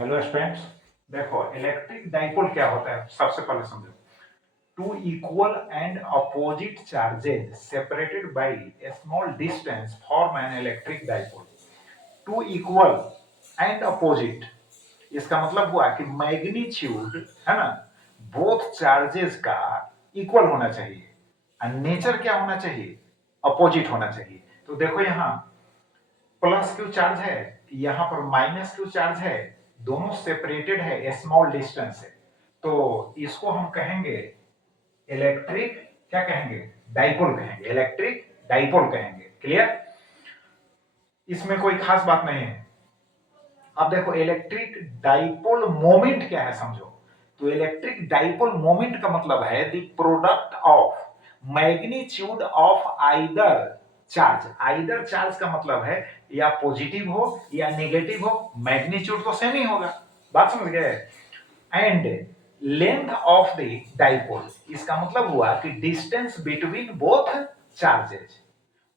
Hello students. देखो electric dipole क्या होता है सबसे पहले समझो। Two equal and opposite charges separated by a small distance form an electric dipole. Two equal and opposite, इसका मतलब हुआ कि मैग्नीट्यूड है ना, बोथ चार्जेस का इक्वल होना चाहिए और नेचर क्या होना चाहिए, अपोजिट होना चाहिए। तो देखो यहाँ प्लस क्यू चार्ज है, यहां पर माइनस क्यू चार्ज है, दोनों सेपरेटेड है, स्मॉल डिस्टेंस है। तो इसको हम कहेंगे इलेक्ट्रिक, क्या कहेंगे, डाइपोल कहेंगे, इलेक्ट्रिक डाइपोल कहेंगे। क्लियर? इसमें कोई खास बात नहीं है। अब देखो इलेक्ट्रिक डाइपोल मोमेंट क्या है समझो। तो इलेक्ट्रिक डाइपोल मोमेंट का मतलब है the product of magnitude of either charge. Either charge का मतलब है या पॉजिटिव हो या नेगेटिव हो, मैग्नीट्यूड तो सेम ही होगा। बात समझ गए? And length of the dipole, इसका मतलब हुआ कि डिस्टेंस बिटवीन बोथ चार्जेस,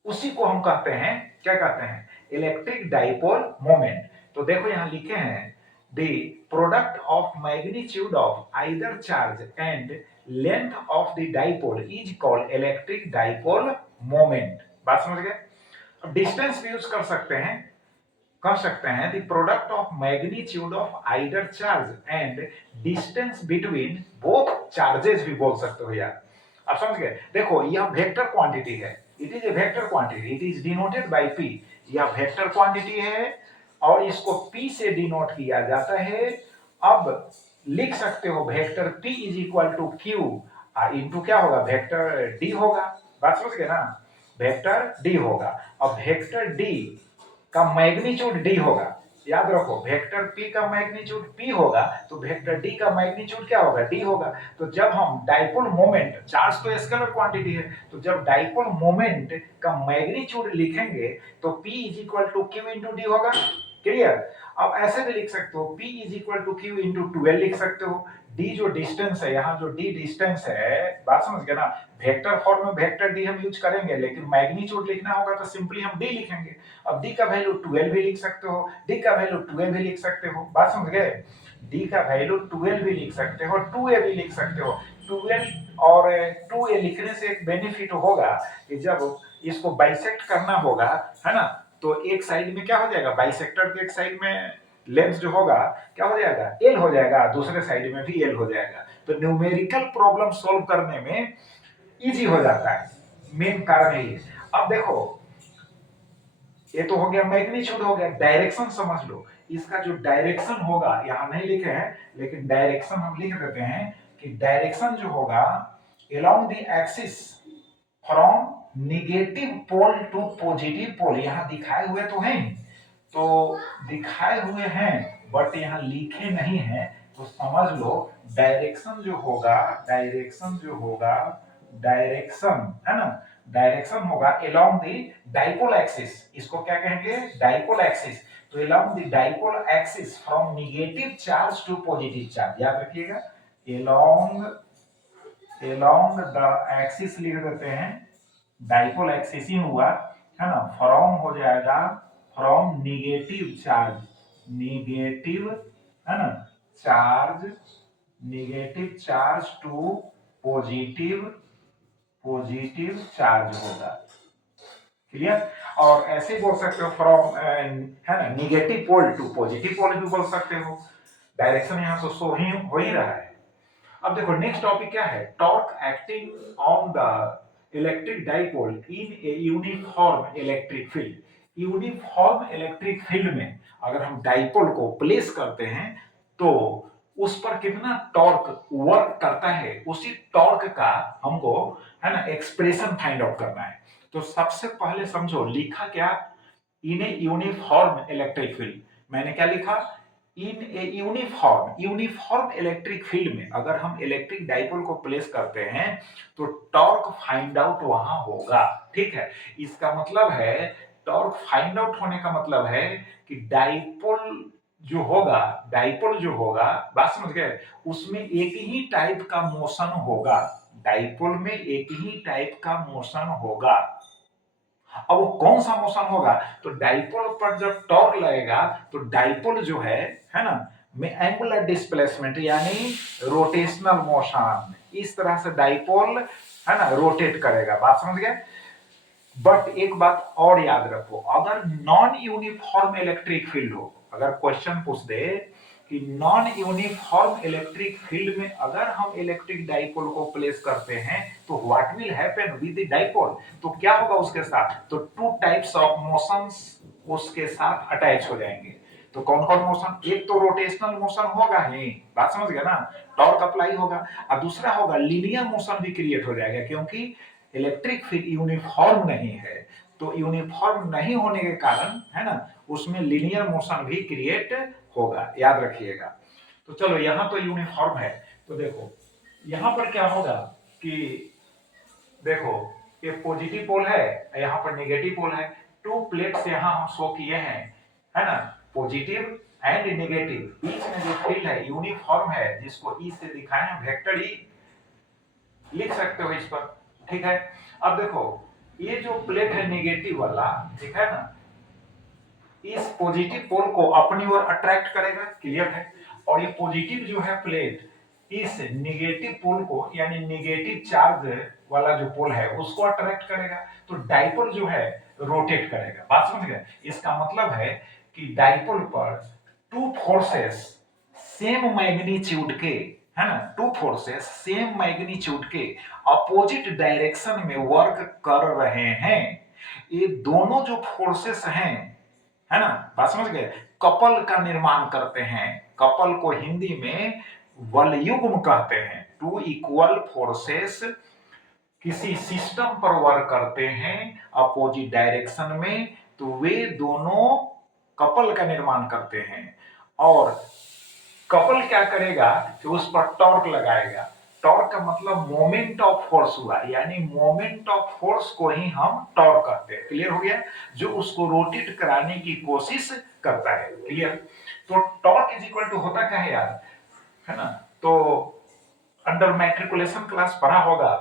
उसी को हम कहते हैं, क्या कहते हैं, इलेक्ट्रिक डाइपोल मोमेंट। तो देखो यहां लिखे हैं the product of magnitude of either charge and length of the dipole is called electric dipole moment. बात समझ गए? अब डिस्टेंस भी यूज कर सकते हैं, कह सकते हैं the product of magnitude of either charge and distance between both charges भी बोल सकते हो यार। आप समझ गए? देखो यह वेक्टर क्वांटिटी है, it is a vector quantity, it is denoted by P. यह वेक्टर क्वांटिटी है और इसको पी से डिनोट किया जाता है। अब लिख सकते हो vector P is equal to Q into क्या होगा, वेक्टर डी होगा। बात समझ गए ना? वेक्टर डी होगा। अब वेक्टर डी का मैग्नीट्यूड डी होगा। याद रखो वेक्टर p का मैग्नीट्यूड p होगा तो वेक्टर d का मैग्नीट्यूड क्या होगा, d होगा। तो जब हम डाइपोल मोमेंट, चार्ज तो स्केलर क्वांटिटी है, तो जब डाइपोल मोमेंट का मैग्नीट्यूड लिखेंगे तो p is equal to Q into D होगा। क्लियर? अब ऐसे भी लिख सकते हो p is equal to Q into 12 लिख सकते हो। d जो डिस्टेंस है, यहाँ जो d डिस्टेंस है, बात समझ गए ना? वेक्टर फॉर्म में वेक्टर d हम यूज करेंगे, लेकिन मैग्नीट्यूड लिखना होगा तो सिंपली हम d लिखेंगे। अब d का वैल्यू 12 भी लिख सकते हो, d का वैल्यू 12 भी लिख सकते हो। बात समझ गए? d का वैल्यू 12 भी लिख सकते हो, 2a भी लिख सकते हो। 12 और 2a लिखने से एक बेनिफिट होगा कि जब इसको बाइसेक्ट करना होगा, है ना, तो एक साइड में क्या हो जाएगा, बाइसेक्टर के एक साइड में लेंथ जो होगा क्या हो जाएगा, एल हो जाएगा, दूसरे साइड में भी एल हो जाएगा। तो न्यूमेरिकल प्रॉब्लम सॉल्व करने में इजी हो जाता है, मेन कारण यही है। अब देखो ये तो हो गया मैग्नीट्यूड, हो गया। डायरेक्शन समझ लो, इसका जो डायरेक्शन होगा, यहां नहीं लिखे हैं लेकिन डायरेक्शन हम लिख देते हैं कि डायरेक्शन जो होगा along the axis from negative pole to positive pole. यहां दिखाए हुए तो हैं, तो दिखाए हुए हैं बट यहां लिखे नहीं है, तो समझ लो डायरेक्शन जो होगा, डायरेक्शन जो होगा, डायरेक्शन है ना, डायरेक्शन होगा अलोंग द डाइपोल एक्सिस। इसको क्या कहेंगे, डाइपोल एक्सिस। तो along the dipole axis from negative charge to positive charge, याद रखिएगा, अलोंग अलोंग द एक्सिस लिख देते हैं, डाइपोल एक्सिस ही हुआ, है ना, फ्रॉम हो जाएगा, फ्रॉम नेगेटिव चार्ज, नेगेटिव, है ना, charge, negative charge to positive, positive charge होगा। क्लियर? और ऐसे बोल सकते हो फ्रॉम, है ना, negative pole to positive pole भी बोल सकते हो। डायरेक्शन यहां से शो ही हो ही रहा है। अब देखो नेक्स्ट टॉपिक क्या है, torque acting on the electric dipole in a uniform electric field. Uniform electric field में अगर हम डाइपोल को प्लेस करते हैं तो उस पर कितना टॉर्क वर्क करता है, उसी टॉर्क का हमको, है ना, एक्सप्रेशन फाइंड आउट करना है। तो सबसे पहले समझो लिखा क्या, in a uniform electric field. मैंने क्या लिखा, in a uniform, uniform electric field में अगर हम इलेक्ट्रिक डाइपोल को प्लेस करते हैं तो टॉर्क फाइंड आउट वहां होगा। ठीक है, इसका मतलब है टॉर्क फाइंड आउट होने का मतलब है कि डाइपोल जो होगा, डाइपोल जो होगा, बात समझ गए, उसमें एक ही टाइप का मोशन होगा, डाइपोल में एक ही टाइप का मोशन होगा। अब वो कौन सा मोशन होगा, तो डाइपोल पर जब टॉर्क लगेगा तो डाइपोल जो है ना, में एंगुलर डिस्प्लेसमेंट यानी रोटेशनल मोशन, इस तरह से डाइपोल है ना रोटेट करेगा। बात समझ गए। बट एक बात और याद रखो, अगर नॉन यूनिफॉर्म इलेक्ट्रिक फील्ड हो, अगर क्वेश्चन पूछ दे कि नॉन यूनिफॉर्म इलेक्ट्रिक फील्ड में अगर हम इलेक्ट्रिक डाइपोल को प्लेस करते हैं तो what will happen with the dipole, तो क्या होगा उसके साथ, तो टू टाइप्स ऑफ मोशंस उसके साथ अटैच हो जाएंगे। तो कौन कौन मोशन, एक तो रोटेशनल मोशन होगा ही, बात समझ गए ना, टॉर्क अप्लाई होगा, और दूसरा होगा लीनियर मोशन भी क्रिएट हो जाएगा, क्योंकि इलेक्ट्रिक फील्ड यूनिफॉर्म नहीं है। तो यूनिफॉर्म नहीं होने के कारण है ना उसमें लीनियर मोशन भी क्रिएट होगा, याद रखिएगा। तो चलो यहां तो यूनिफॉर्म है, तो देखो यहां पर क्या होगा कि देखो ये पॉजिटिव पोल है, यहाँ पर नेगेटिव पोल है, टू प्लेट्स यहाँ हम शो किए हैं, है ना, पॉजिटिव एंड नेगेटिव, बीच में जो फील्ड है यूनिफॉर्म है, जिसको ई से दिखाए हैं, वेक्टर ई लिख सकते हो इस पर, ठीक है। अब देखो ये जो प्लेट है नेगेटिव वाला, ठीक है ना, इस पॉजिटिव पोल को अपनी ओर अट्रैक्ट करेगा, क्लियर है, और ये पॉजिटिव जो है प्लेट इस नेगेटिव पोल को यानी नेगेटिव चार्ज वाला जो पोल है उसको अट्रैक्ट करेगा, तो डाइपोल जो है रोटेट करेगा। बात समझ गए। इसका मतलब है कि डाइपोल पर टू फोर्सेस सेम मैग्नीट्यूड के, है ना, टू फोर्सेस सेम मैग्नीट्यूड के अपोजिट डायरेक्शन में वर्क कर रहे हैं। ये दोनों जो फोर्सेस हैं, है ना, बात समझ गए, कपल का निर्माण करते हैं। कपल को हिंदी में वलयुग्म कहते हैं। टू इक्वल फोर्सेस किसी सिस्टम पर वर्क करते हैं अपोजिट डायरेक्शन में, तो वे दोनों कपल का निर्माण करते हैं। और कपल क्या करेगा कि उस पर टॉर्क लगाएगा। टॉर्क का मतलब मोमेंट ऑफ फोर्स हुआ, यानी मोमेंट ऑफ फोर्स को ही हम टॉर्क कहते हैं, क्लियर हो गया, जो उसको रोटेट कराने की कोशिश करता है, क्लियर। तो टॉर्क इज इक्वल टू होता क्या है यार, है ना, तो अंडर मैट्रिकुलेशन क्लास पढ़ा होगा,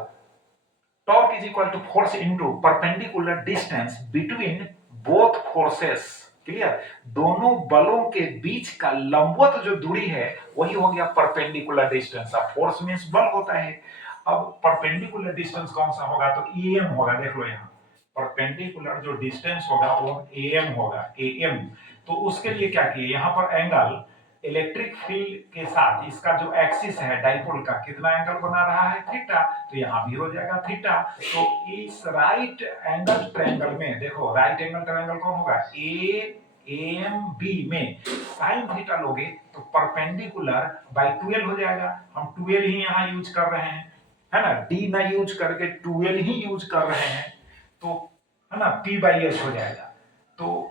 torque is equal to force into perpendicular distance between both forces, clear, दोनों बलों के बीच का लंबवत जो दूरी है वही हो गया परपेंडिकुलर डिस्टेंस। अब फोर्स मींस बल होता है, अब परपेंडिकुलर डिस्टेंस कौन सा होगा, तो एम होगा, देख लो यहाँ परपेंडिकुलर जो डिस्टेंस होगा वो एम होगा, एम। तो उसके लिए क्या किए, यहाँ पर एंगल इलेक्ट्रिक फील्ड के साथ इसका जो एक्सिस है डाइपोल का कितना एंगल बना रहा है, थीटा, तो यहां भी हो जाएगा थीटा। तो इस राइट एंगल ट्रायंगल में देखो, राइट एंगल ट्रायंगल कौन होगा, ए एम बी में साइन थीटा लोगे तो परपेंडिकुलर बाय 12 हो जाएगा। हम 12 ही यहां यूज कर रहे हैं, है ना, डी ना यूज करके 12 ही यूज कर रहे हैं, तो है ना पी बाई एस हो जाएगा। तो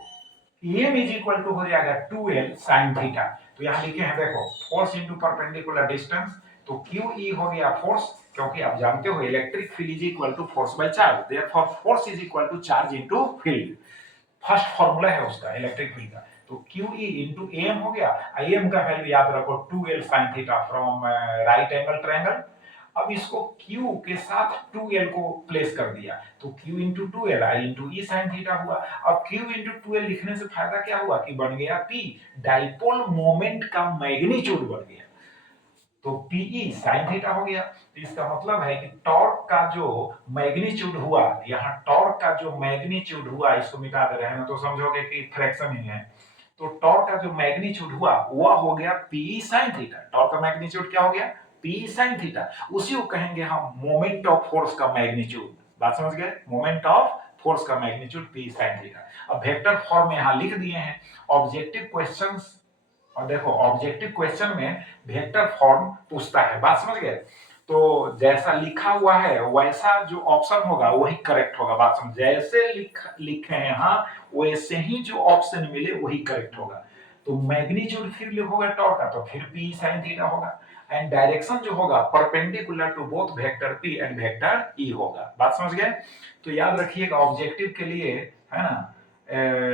एम इज इक्वल टू हो जाएगा 2l साइन थीटा। तो यहां लिखे हैं देखो, फोर्स इनटू परपेंडिकुलर डिस्टेंस, तो क्यू ई हो गया फोर्स, क्योंकि आप जानते हो electric field is equal to force by charge, therefore force is equal to charge into field, first formula है उसका इलेक्ट्रिक फील्ड का। तो क्यू ई इंटू एम हो गया, एम का वैल्यू याद रखो 2l sine theta from right angle triangle. अब इसको Q के साथ 2l को प्लेस कर दिया, तो Q into two L I into E sine theta हुआ। अब Q इंटू टू एल लिखने से फायदा क्या हुआ कि बन गया P, डाइपोल मोमेंट का मैग्नीट्यूड बढ़ गया, तो पीई साइन थीटा हो गया। तो इसका मतलब है कि टॉर्क का जो मैग्नीट्यूड हुआ, यहाँ टॉर्क का जो मैग्नीट्यूड हुआ, इसको मिटा दे रहे हैं ना तो समझोगे कि फ्रैक्शन ही है। तो टॉर्क का जो मैग्नीट्यूड हुआ वह हो गया पीई साइन थीटा। टॉर्क का मैग्नीट्यूड क्या हो गया, पी साइन थीटा। उसी को कहेंगे हम मोमेंट ऑफ फोर्स का मैग्नीट्यूड। बात समझ गए, मोमेंट ऑफ फोर्स का मैग्नीट्यूड पी साइन थीटा। अब वेक्टर फॉर्म में यहां लिख दिए हैं। ऑब्जेक्टिव क्वेश्चंस, और देखो ऑब्जेक्टिव क्वेश्चन में वेक्टर फॉर्म पूछता है, बात समझ गए, तो जैसा लिखा हुआ है वैसा जो ऑप्शन होगा वही करेक्ट होगा। बात समझ, जैसे लिखे हैं यहाँ वैसे ही जो ऑप्शन मिले वही करेक्ट होगा। तो मैग्नीट्यूड फिर लिखोगे टॉर्क का तो फिर पी साइन थीटा होगा, एंड डायरेक्शन जो होगा perpendicular to both vector P and vector E होगा। बात समझ गए। तो याद रखिएगा ऑब्जेक्टिव के लिए, है ना,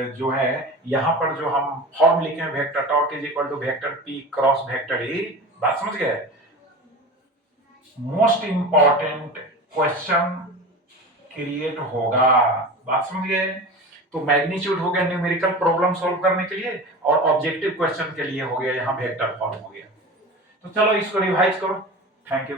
जो है यहां पर जो हम फॉर्म लिखे हैं vector torque is equal to vector P cross vector E. बात समझ गए। मोस्ट इंपॉर्टेंट क्वेश्चन क्रिएट होगा, बात समझ गए। तो मैग्नीट्यूड हो गया न्यूमेरिकल प्रॉब्लम सॉल्व करने के लिए, और ऑब्जेक्टिव क्वेश्चन के लिए हो गया यहाँ वेक्टर फॉर्म हो गया। तो चलो इसको रिवाइज करो। Thank you.